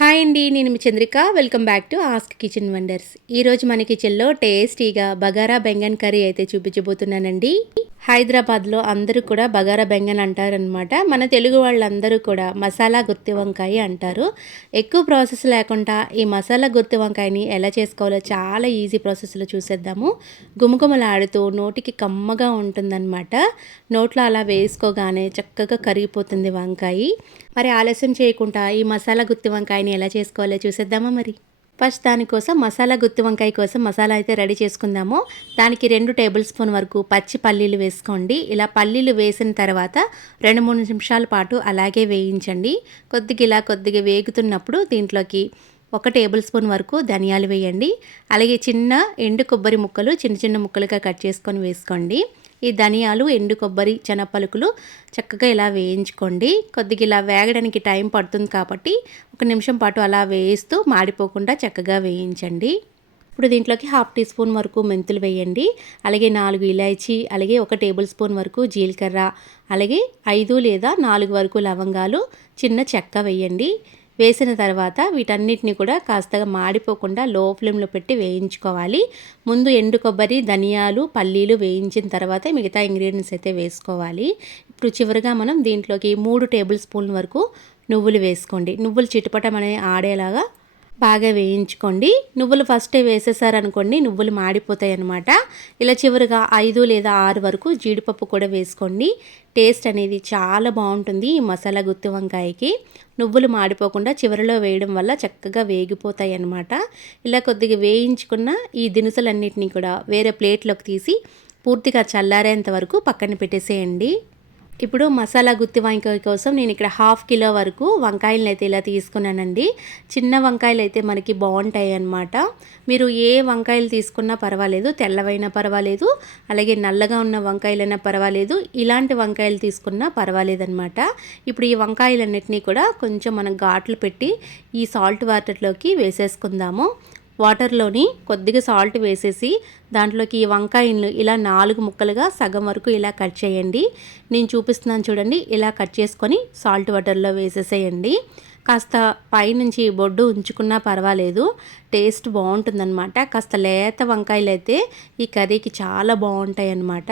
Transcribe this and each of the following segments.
Hi అండి నేను మీ Chandrika. Welcome back to ask kitchen wonders ఈరోజు మన కిచెన్లో టేస్టీగా బగారా బెంగన్ కర్రీ అయితే చూపించబోతున్నానండి. హైదరాబాద్లో అందరూ కూడా బగారా బెంగన్ అంటారనమాట మన తెలుగు వాళ్ళందరూ కూడా మసాలా గుత్తి వంకాయ అంటారు. ఎక్కువ ప్రాసెస్ లేకుండా ఈ మసాలా గుత్తి వంకాయని ఎలా చేసుకోవాలో చాలా ఈజీ ప్రాసెస్లో చూసేద్దాము. గుమగుమలాడుతూ నోటికి కమ్మగా ఉంటుందన్నమాట. నోట్లో అలా వేసుకోగానే చక్కగా కరిగిపోతుంది వంకాయ. మరి ఆలస్యం చేయకుండా ఈ మసాలా గుత్తి వంకాయని ఎలా చేసుకోవాలో చూసేద్దామా మరి? ఫస్ట్ దానికోసం మసాలా గుత్తి వంకాయ కోసం మసాలా అయితే రెడీ చేసుకుందాము. దానికి రెండు టేబుల్ స్పూన్ వరకు పచ్చి పల్లీలు వేసుకోండి. ఇలా పల్లీలు వేసిన తర్వాత రెండు మూడు నిమిషాల పాటు అలాగే వేయించండి. కొద్దిగా ఇలా కొద్దిగా వేగుతున్నప్పుడు దీంట్లోకి ఒక టేబుల్ స్పూన్ వరకు ధనియాలు వేయండి. అలాగే చిన్న ఎండు కొబ్బరి ముక్కలు చిన్న చిన్న ముక్కలుగా కట్ చేసుకొని వేసుకోండి. ఈ ధనియాలు ఎండు కొబ్బరి చెనపలుకులు చక్కగా ఇలా వేయించుకోండి. కొద్దిగా ఇలా వేగడానికి టైం పడుతుంది కాబట్టి ఒక నిమిషం పాటు అలా వేయిస్తూ మాడిపోకుండా చక్కగా వేయించండి. ఇప్పుడు దీంట్లోకి హాఫ్ టీ స్పూన్ వరకు మెంతులు వేయండి. అలాగే నాలుగు ఇలాచి అలాగే ఒక టేబుల్ స్పూన్ వరకు జీలకర్ర అలాగే ఐదు లేదా నాలుగు వరకు లవంగాలు చిన్న చెక్క వేయండి. వేసిన తర్వాత వీటన్నిటిని కూడా కాస్తగా మాడిపోకుండా లో ఫ్లేమ్లో పెట్టి వేయించుకోవాలి. ముందు ఎండు కొబ్బరి ధనియాలు పల్లీలు వేయించిన తర్వాత మిగతా ఇంగ్రీడియంట్స్ అయితే వేసుకోవాలి. ఇప్పుడు చివరిగా మనం దీంట్లోకి మూడు టేబుల్ స్పూన్ వరకు నువ్వులు వేసుకోండి. నువ్వులు చిటపటం అనేది ఆడేలాగా బాగా వేయించుకోండి. నువ్వులు ఫస్టే వేసేసారనుకోండి నువ్వులు మాడిపోతాయి అనమాట ఇలా చివరిగా ఐదు లేదా ఆరు వరకు జీడిపప్పు కూడా వేసుకోండి. టేస్ట్ అనేది చాలా బాగుంటుంది ఈ మసాలా గుత్తి వంకాయకి. నువ్వులు మాడిపోకుండా చివరిలో వేయడం వల్ల చక్కగా వేగిపోతాయి అన్నమాట ఇలా కొద్దిగా వేయించుకున్న ఈ దినుసులన్నిటినీ కూడా వేరే ప్లేట్లోకి తీసి పూర్తిగా చల్లారేంత వరకు పక్కన పెట్టేసేయండి. ఇప్పుడు మసాలా గుత్తి వంకాయ కోసం నేను ఇక్కడ హాఫ్ కిలో వరకు వంకాయలను అయితే ఇలా తీసుకున్నానండి. చిన్న వంకాయలు అయితే మనకి బాగుంటాయి అన్నమాట మీరు ఏ వంకాయలు తీసుకున్నా పర్వాలేదు తెల్లవైనా పర్వాలేదు అలాగే నల్లగా ఉన్న వంకాయలైనా పర్వాలేదు ఇలాంటి వంకాయలు తీసుకున్నా పర్వాలేదన్నమాట. ఇప్పుడు ఈ వంకాయలన్నిటినీ కూడా కొంచెం మనం ఘాట్లు పెట్టి ఈ సాల్ట్ వాటర్లోకి వేసేసుకుందాము. వాటర్లోని కొద్దిగా సాల్ట్ వేసేసి దాంట్లోకి ఈ వంకాయలు ఇలా నాలుగు ముక్కలుగా సగం వరకు ఇలా కట్ చేయండి. నేను చూపిస్తున్నాను చూడండి ఇలా కట్ చేసుకొని సాల్ట్ వాటర్లో వేసేసేయండి. కాస్త పైనుంచి బొడ్డు ఉంచుకున్నా పర్వాలేదు. టేస్ట్ బాగుంటుందన్నమాట. కాస్త లేత వంకాయలు అయితే ఈ కర్రీకి చాలా బాగుంటాయి అన్నమాట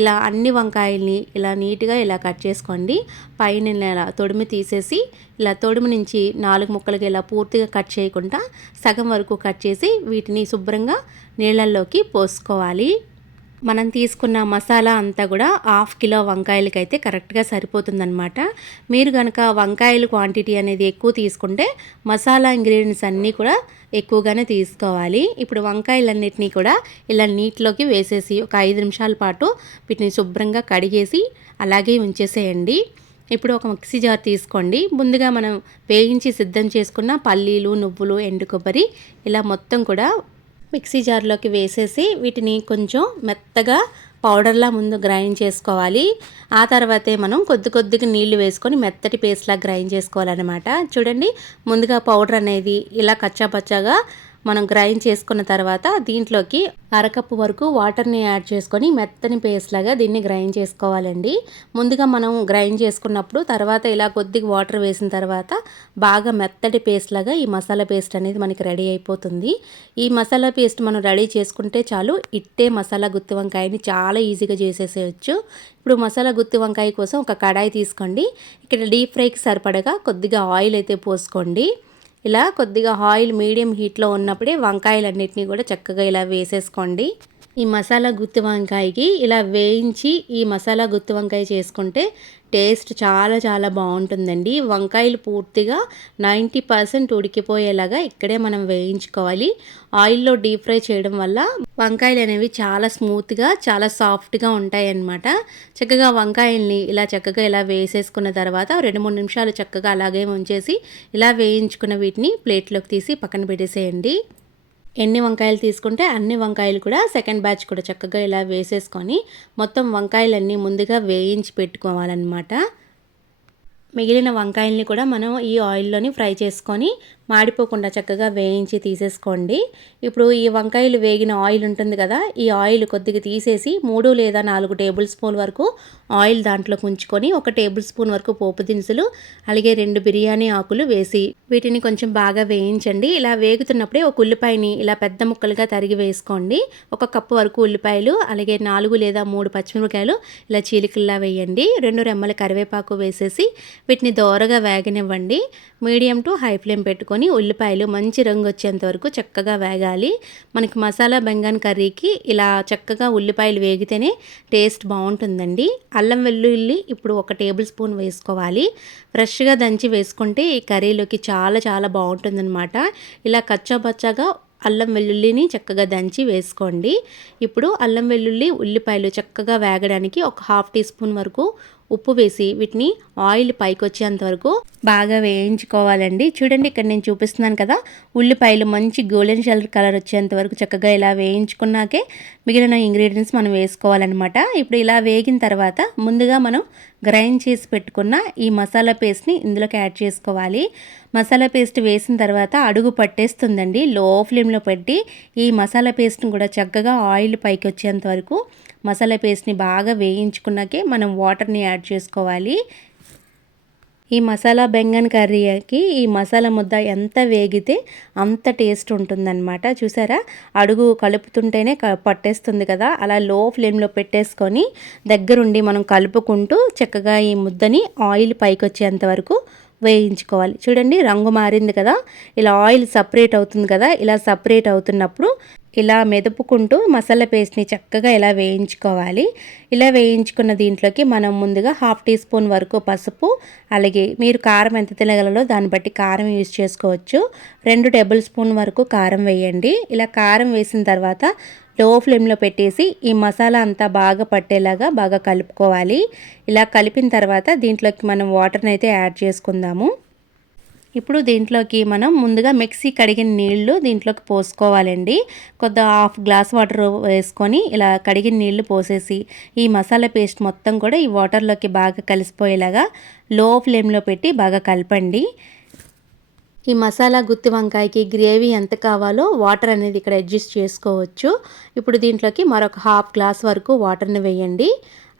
ఇలా అన్ని వంకాయల్ని ఇలా నీట్గా ఇలా కట్ చేసుకోండి. పైన ఇలా తొడిమి తీసేసి ఇలా తొడిమి నుంచి నాలుగు ముక్కలకి ఇలా పూర్తిగా కట్ చేయకుండా సగం వరకు కట్ చేసి వీటిని శుభ్రంగా నీళ్ళల్లోకి పోసుకోవాలి. మనం తీసుకున్న మసాలా అంతా కూడా హాఫ్ కిలో వంకాయలకైతే కరెక్ట్గా సరిపోతుందనమాట మీరు కనుక వంకాయలు క్వాంటిటీ అనేది ఎక్కువ తీసుకుంటే మసాలా ఇంగ్రీడియంట్స్ అన్నీ కూడా ఎక్కువగానే తీసుకోవాలి. ఇప్పుడు వంకాయలన్నిటినీ కూడా ఇలా నీటిలోకి వేసేసి ఒక ఐదు నిమిషాల పాటు వీటిని శుభ్రంగా కడిగేసి అలాగే ఉంచేసేయండి. ఇప్పుడు ఒక మిక్సీ జార్ తీసుకోండి. ముందుగా మనం వేయించి సిద్ధం చేసుకున్న పల్లీలు నువ్వులు ఎండు కొబ్బరి ఇలా మొత్తం కూడా మిక్సీ జార్లోకి వేసేసి వీటిని కొంచెం మెత్తగా పౌడర్లా ముందు గ్రైండ్ చేసుకోవాలి. ఆ తర్వాతే మనం కొద్ది కొద్దిగా నీళ్ళు వేసుకొని మెత్తటి పేస్ట్లా గ్రైండ్ చేసుకోవాలన్నమాట. చూడండి ముందుగా పౌడర్ అనేది ఇలా కచ్చాపచ్చాగా మనం గ్రైండ్ చేసుకున్న తర్వాత దీంట్లోకి అరకప్పు వరకు వాటర్ని యాడ్ చేసుకొని మెత్తని పేస్ట్ లాగా దీన్ని గ్రైండ్ చేసుకోవాలండి. ముందుగా మనం గ్రైండ్ చేసుకున్నప్పుడు తర్వాత ఇలా కొద్దిగా వాటర్ వేసిన తర్వాత బాగా మెత్తటి పేస్ట్ లాగా ఈ మసాలా పేస్ట్ అనేది మనకి రెడీ అయిపోతుంది. ఈ మసాలా పేస్ట్ మనం రెడీ చేసుకుంటే చాలు ఇట్టే మసాలా గుత్తి వంకాయని చాలా ఈజీగా చేసేసేయచ్చు. ఇప్పుడు మసాలా గుత్తి వంకాయ కోసం ఒక కడాయి తీసుకోండి. ఇక్కడ డీప్ ఫ్రైకి సరిపడగా కొద్దిగా ఆయిల్ అయితే పోసుకోండి. ఇలా కొద్దిగా ఆయిల్ మీడియం హీట్లో ఉన్నప్పుడే వంకాయలన్నిటినీ కూడా చక్కగా ఇలా వేసేసుకోండి. ఈ మసాలా గుత్తి వంకాయకి ఇలా వేయించి ఈ మసాలా గుత్తి వంకాయ చేసుకుంటే టేస్ట్ చాలా చాలా బాగుంటుందండి. వంకాయలు పూర్తిగా నైంటీ పర్సెంట్ ఉడికిపోయేలాగా ఇక్కడే మనం వేయించుకోవాలి. ఆయిల్లో డీప్ ఫ్రై చేయడం వల్ల వంకాయలు అనేవి చాలా స్మూత్గా చాలా సాఫ్ట్గా ఉంటాయి అన్నమాట చక్కగా వంకాయల్ని ఇలా చక్కగా ఇలా వేసేసుకున్న తర్వాత రెండు మూడు నిమిషాలు చక్కగా అలాగే ఉంచేసి ఇలా వేయించుకున్న వీటిని ప్లేట్లోకి తీసి పక్కన పెట్టేసేయండి. ఎన్ని వంకాయలు తీసుకుంటే అన్ని వంకాయలు కూడా సెకండ్ బ్యాచ్ కూడా చక్కగా ఇలా వేసేసుకొని మొత్తం వంకాయలన్నీ ముందుగా వేయించి పెట్టుకోవాలన్నమాట. మిగిలిన వంకాయల్ని కూడా మనం ఈ ఆయిల్లోని ఫ్రై చేసుకొని మాడిపోకుండా చక్కగా వేయించి తీసేసుకోండి. ఇప్పుడు ఈ వంకాయలు వేగిన ఆయిల్ ఉంటుంది కదా ఈ ఆయిల్ కొద్దిగా తీసేసి మూడు లేదా నాలుగు టేబుల్ స్పూన్ వరకు ఆయిల్ దాంట్లో ఉంచుకొని ఒక టేబుల్ స్పూన్ వరకు పోపు దినుసులు అలాగే రెండు బిర్యానీ ఆకులు వేసి వీటిని కొంచెం బాగా వేయించండి. ఇలా వేగుతున్నప్పుడే ఒక ఉల్లిపాయని ఇలా పెద్ద ముక్కలుగా తరిగి వేసుకోండి. ఒక కప్పు వరకు ఉల్లిపాయలు అలాగే నాలుగు లేదా మూడు పచ్చిమిరపకాయలు ఇలా చీలికల్లా వేయండి. రెండు రెమ్మల కరివేపాకు వేసేసి వీటిని దోరగా వేగనివ్వండి. మీడియం టు హై ఫ్లేమ్ పెట్టుకొని ఉల్లిపాయలు మంచి రంగు వచ్చేంత వరకు చక్కగా వేగాలి. మనకి మసాలా బెంగాన్ కర్రీకి ఇలా చక్కగా ఉల్లిపాయలు వేగితేనే టేస్ట్ బాగుంటుందండి. అల్లం వెల్లుల్లి ఇప్పుడు ఒక టేబుల్ స్పూన్ వేసుకోవాలి. ఫ్రెష్గా దంచి వేసుకుంటే ఈ కర్రీలోకి చాలా చాలా బాగుంటుందన్నమాట. ఇలా కచ్చాబచ్చాగా అల్లం వెల్లుల్లిని చక్కగా దంచి వేసుకోండి. ఇప్పుడు అల్లం వెల్లుల్లి ఉల్లిపాయలు చక్కగా వేగడానికి ఒక హాఫ్ టీ స్పూన్ వరకు ఉప్పు వేసి వీటిని ఆయిల్ పైకి వచ్చేంత వరకు బాగా వేయించుకోవాలండి. చూడండి ఇక్కడ నేను చూపిస్తున్నాను కదా ఉల్లిపాయలు మంచి గోల్డెన్ షెల్ కలర్ వచ్చేంత వరకు చక్కగా ఇలా వేయించుకున్నాకే మిగిలిన ఇంగ్రీడియంట్స్ మనం వేసుకోవాలన్నమాట. ఇప్పుడు ఇలా వేగిన తర్వాత ముందుగా మనం గ్రైండ్ చేసి పెట్టుకున్న ఈ మసాలా పేస్ట్ని ఇందులోకి యాడ్ చేసుకోవాలి. మసాలా పేస్ట్ వేసిన తర్వాత అడుగు పట్టేస్తుందండి. లో ఫ్లేమ్లో పెట్టి ఈ మసాలా పేస్ట్ని కూడా చక్కగా ఆయిల్ పైకి వచ్చేంత వరకు మసాలా పేస్ట్ని బాగా వేయించుకున్నాకే మనం వాటర్ని యాడ్ యాడ్ చేసుకోవాలి. ఈ మసాలా బెంగన్ కర్రీకి ఈ మసాలా ముద్ద ఎంత వేగితే అంత టేస్ట్ ఉంటుందన్నమాట. చూసారా? అడుగు కలుపుతుంటేనే పట్టేస్తుంది కదా? అలా లో ఫ్లేమ్లో పెట్టేసుకొని దగ్గరుండి మనం కలుపుకుంటూ చక్కగా ఈ ముద్దని ఆయిల్ పైకి వచ్చేంత వరకు వేయించుకోవాలి. చూడండి రంగు మారింది కదా? ఇలా ఆయిల్ సపరేట్ అవుతుంది కదా? ఇలా సపరేట్ అవుతున్నప్పుడు ఇలా మెదుపుకుంటూ మసాలా పేస్ట్ని చక్కగా ఇలా వేయించుకోవాలి. ఇలా వేయించుకున్న దీంట్లోకి మనం ముందుగా హాఫ్ టీ స్పూన్ వరకు పసుపు అలాగే మీరు కారం ఎంత తినగలలో దాన్ని బట్టి కారం యూజ్ చేసుకోవచ్చు. రెండు టేబుల్ స్పూన్ వరకు కారం వేయండి. ఇలా కారం వేసిన తర్వాత లో ఫ్లేమ్లో పెట్టేసి ఈ మసాలా అంతా బాగా పట్టేలాగా బాగా కలుపుకోవాలి. ఇలా కలిపిన తర్వాత దీంట్లోకి మనం వాటర్ని అయితే యాడ్ చేసుకుందాము. ఇప్పుడు దీంట్లోకి మనం ముందుగా మిక్సీ కడిగిన నీళ్ళు దీంట్లోకి పోసుకోవాలండి. కొద్ది హాఫ్ గ్లాస్ వాటర్ వేసుకొని ఇలా కడిగిన నీళ్ళు పోసేసి ఈ మసాలా పేస్ట్ మొత్తం కూడా ఈ వాటర్లోకి బాగా కలిసిపోయేలాగా లో ఫ్లేమ్లో పెట్టి బాగా కలపండి. ఈ మసాలా గుత్తి వంకాయకి గ్రేవీ ఎంత కావాలో వాటర్ అనేది ఇక్కడ అడ్జస్ట్ చేసుకోవచ్చు. ఇప్పుడు దీంట్లోకి మరొక హాఫ్ గ్లాస్ వరకు వాటర్ని వేయండి.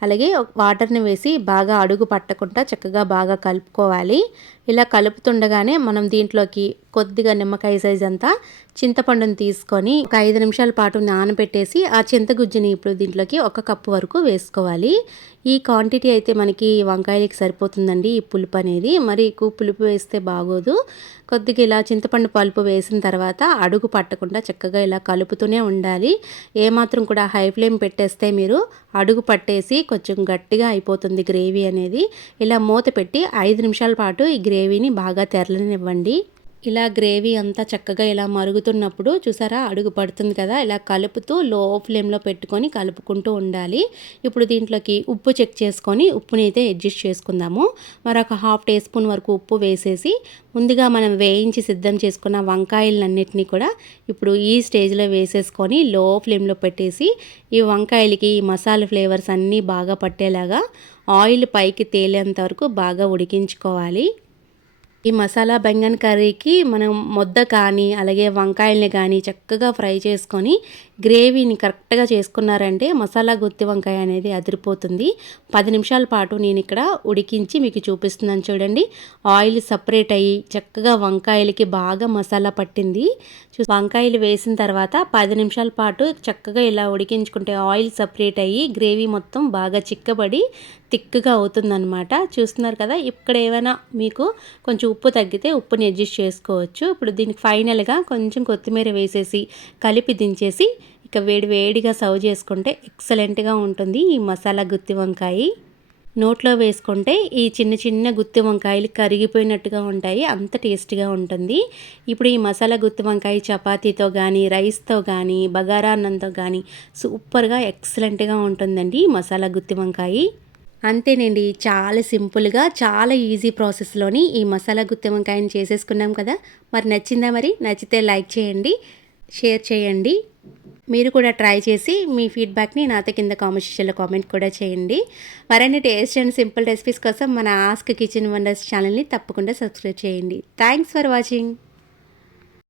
అలాగే వాటర్ని వేసి బాగా అడుగు పట్టకుండా చక్కగా బాగా కలుపుకోవాలి. ఇలా కలుపుతుండగానే మనం దీంట్లోకి కొద్దిగా నిమ్మకాయ సైజ్ అంతా చింతపండుని తీసుకొని ఒక ఐదు నిమిషాల పాటు నానబెట్టేసి ఆ చింతగుజ్జుని ఇప్పుడు దీంట్లోకి ఒక కప్పు వరకు వేసుకోవాలి. ఈ క్వాంటిటీ అయితే మనకి వంకాయలకి సరిపోతుందండి ఈ పులుపు అనేది. మరి ఎక్కువ పులుపు వేస్తే బాగోదు. కొద్దిగా ఇలా చింతపండు పలుపు వేసిన తర్వాత అడుగు పట్టకుండా చక్కగా ఇలా కలుపుతూనే ఉండాలి. ఏమాత్రం కూడా హై ఫ్లేమ్ పెట్టేస్తే మీరు అడుగు పట్టేసి కొంచెం గట్టిగా అయిపోతుంది గ్రేవీ అనేది. ఇలా మూత పెట్టి ఐదు నిమిషాల పాటు ఈ గ్రేవీని బాగా తెరలనివ్వండి. ఇలా గ్రేవీ అంతా చక్కగా ఇలా మరుగుతున్నప్పుడు చూసారా అడుగు పడుతుంది కదా ఇలా కలుపుతూ లో ఫ్లేమ్లో పెట్టుకొని కలుపుకుంటూ ఉండాలి. ఇప్పుడు దీంట్లోకి ఉప్పు చెక్ చేసుకొని ఉప్పుని అయితే అడ్జస్ట్ చేసుకుందాము. మరొక హాఫ్ టీ స్పూన్ వరకు ఉప్పు వేసేసి ముందుగా మనం వేయించి సిద్ధం చేసుకున్న వంకాయలన్నింటినీ కూడా ఇప్పుడు ఈ స్టేజ్లో వేసేసుకొని లో ఫ్లేమ్లో పెట్టేసి ఈ వంకాయలకి ఈ మసాలా ఫ్లేవర్స్ అన్నీ బాగా పట్టేలాగా ఆయిల్ పైకి తేలేంత వరకు బాగా ఉడికించుకోవాలి. ఈ మసాలా బెంగన్ కర్రీకి మనం ముద్ద కానీ అలాగే వంకాయల్ని కానీ చక్కగా ఫ్రై చేసుకొని గ్రేవీని కరెక్ట్గా చేసుకున్నారంటే మసాలా గుత్తి వంకాయ అనేది అదిరిపోతుంది. పది నిమిషాల పాటు నేను ఇక్కడ ఉడికించి మీకు చూపిస్తున్నాను చూడండి. ఆయిల్ సపరేట్ అయ్యి చక్కగా వంకాయలకి బాగా మసాలా పట్టింది. వంకాయలు వేసిన తర్వాత పది నిమిషాల పాటు చక్కగా ఇలా ఉడికించుకుంటే ఆయిల్ సపరేట్ అయ్యి గ్రేవీ మొత్తం బాగా చిక్కబడి థిక్గా అవుతుందన్నమాట. చూస్తున్నారు కదా ఇక్కడ ఏమైనా మీకు కొంచెం ఉప్పు తగ్గితే ఉప్పుని అడ్జస్ట్ చేసుకోవచ్చు. ఇప్పుడు దీనికి ఫైనల్గా కొంచెం కొత్తిమీర వేసేసి కలిపి దించేసి ఇక వేడి వేడిగా సర్వ్ చేసుకుంటే ఎక్సలెంట్గా ఉంటుంది ఈ మసాలా గుత్తి వంకాయ. నోట్లో వేసుకుంటే ఈ చిన్న చిన్న గుత్తి వంకాయలు కరిగిపోయినట్టుగా ఉంటాయి. అంత టేస్టీగా ఉంటుంది. ఇప్పుడు ఈ మసాలా గుత్తి వంకాయ చపాతీతో కానీ రైస్తో కానీ బగారా అన్నంతో కానీ సూపర్గా ఎక్సలెంట్గా ఉంటుందండి మసాలా గుత్తి వంకాయ. అంతేనండి. చాలా సింపుల్గా చాలా ఈజీ ప్రాసెస్లోని ఈ మసాలా గుత్తి వంకాయని చేసేసుకున్నాం కదా. మరి నచ్చిందా మరి? నచ్చితే లైక్ చేయండి షేర్ చేయండి. మీరు కూడా ట్రై చేసి మీ ఫీడ్బ్యాక్ని నాతో కింద కామెంట్ సెక్షన్లో కామెంట్ కూడా చేయండి. మరిన్ని టేస్ట్ అండ్ సింపుల్ రెసిపీస్ కోసం మన ఆస్క్ కిచెన్ వండర్స్ ఛానల్ని తప్పకుండా సబ్స్క్రైబ్ చేయండి. Thanks for watching.